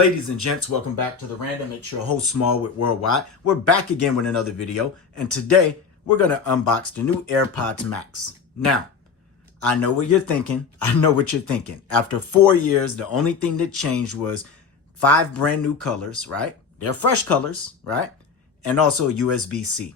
Ladies and gents, welcome back to The Random. It's your host, SmallwoodWorldWide. We're back again with another video, and today we're going to unbox the new AirPods Max. Now, I know what you're thinking. I know what you're thinking. After 4 years, the only thing that changed was 5 brand new colors, right? They're fresh colors, right? And also USB-C.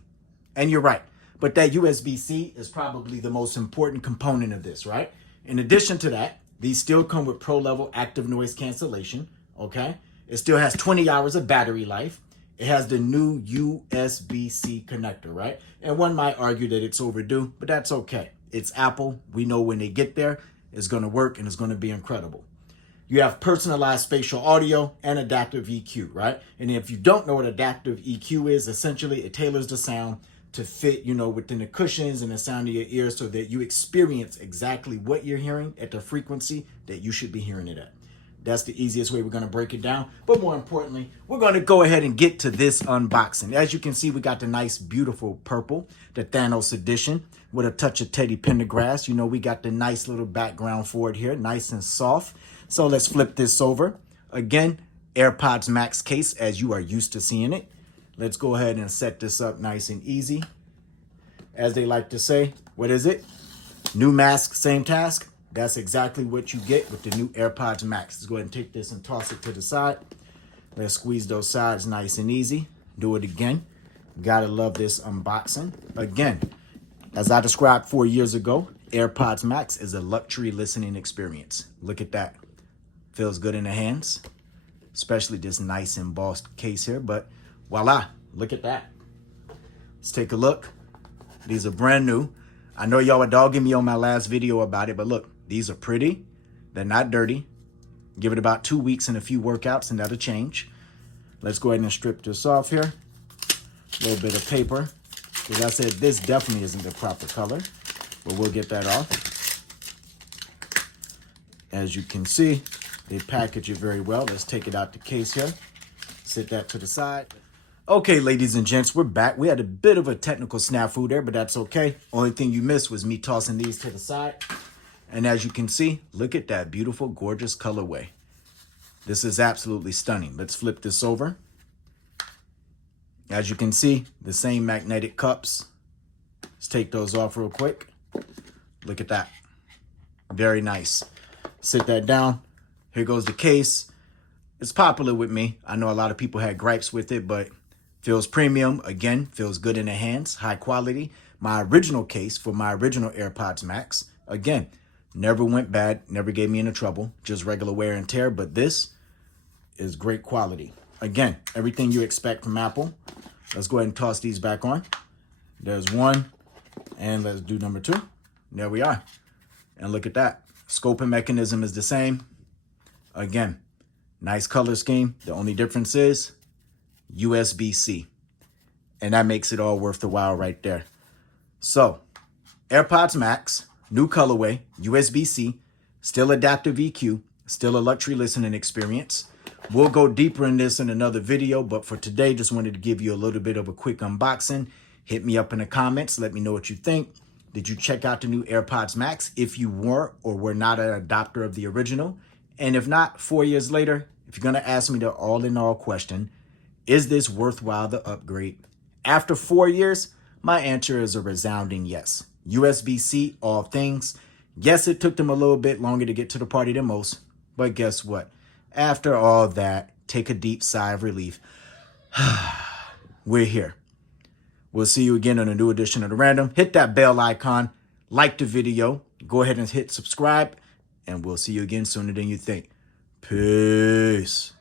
And you're right. But that USB-C is probably the most important component of this, right? In addition to that, these still come with pro-level active noise cancellation. Okay, it still has 20 hours of battery life. It has the new USB-C connector, right? And one might argue that it's overdue, but that's okay. It's Apple. We know when they get there, it's going to work and it's going to be incredible. You have personalized spatial audio and adaptive EQ, right? And if you don't know what adaptive EQ is, essentially it tailors the sound to fit, within the cushions and the sound of your ears so that you experience exactly what you're hearing at the frequency that you should be hearing it at. That's the easiest way we're going to break it down. But more importantly, we're going to go ahead and get to this unboxing. As you can see, we got the nice, beautiful purple, the Thanos edition with a touch of Teddy Pendergrass. We got the nice little background for it here, nice and soft. So let's flip this over. Again, AirPods Max case, as you are used to seeing it. Let's go ahead and set this up nice and easy. As they like to say, what is it? New mask, same task. That's exactly what you get with the new AirPods Max. Let's go ahead and take this and toss it to the side. Let's squeeze those sides nice and easy. Do it again. Gotta love this unboxing. Again, as I described 4 years ago, AirPods Max is a luxury listening experience. Look at that. Feels good in the hands, especially this nice embossed case here. But voila, look at that. Let's take a look. These are brand new. I know y'all were dogging me on my last video about it, but look. These are pretty. They're not dirty. Give it about 2 weeks and a few workouts and that'll change. Let's go ahead and strip this off here. A little bit of paper. As I said, this definitely isn't the proper color, but we'll get that off. As you can see, they package it very well. Let's take it out the case here. Sit that to the side. Okay, ladies and gents, we're back. We had a bit of a technical snafu there, but that's okay. Only thing you missed was me tossing these to the side. And as you can see, look at that beautiful, gorgeous colorway. This is absolutely stunning. Let's flip this over. As you can see, the same magnetic cups. Let's take those off real quick. Look at that. Very nice. Sit that down. Here goes the case. It's popular with me. I know a lot of people had gripes with it, but feels premium. Again, feels good in the hands. High quality. My original case for my original AirPods Max. Again, never went bad, never gave me any trouble, just regular wear and tear, but this is great quality. Again, everything you expect from Apple. Let's go ahead and toss these back on. There's one, and let's do number 2. There we are. And look at that. Scoping mechanism is the same. Again, nice color scheme. The only difference is USB-C. And that makes it all worth the while right there. So, AirPods Max. New colorway, USB-C, still adaptive EQ, still a luxury listening experience. We'll go deeper in this in another video, but for today, just wanted to give you a little bit of a quick unboxing. Hit me up in the comments. Let me know what you think. Did you check out the new AirPods Max if you were or were not an adopter of the original? And if not, 4 years later, if you're going to ask me the all-in-all question, is this worthwhile the upgrade? After 4 years, my answer is a resounding yes. USB-C, all things. Yes, it took them a little bit longer to get to the party than most, but guess what? After all that, take a deep sigh of relief. We're here. We'll see you again on a new edition of The Random. Hit that bell icon, like the video, go ahead and hit subscribe, and we'll see you again sooner than you think. Peace.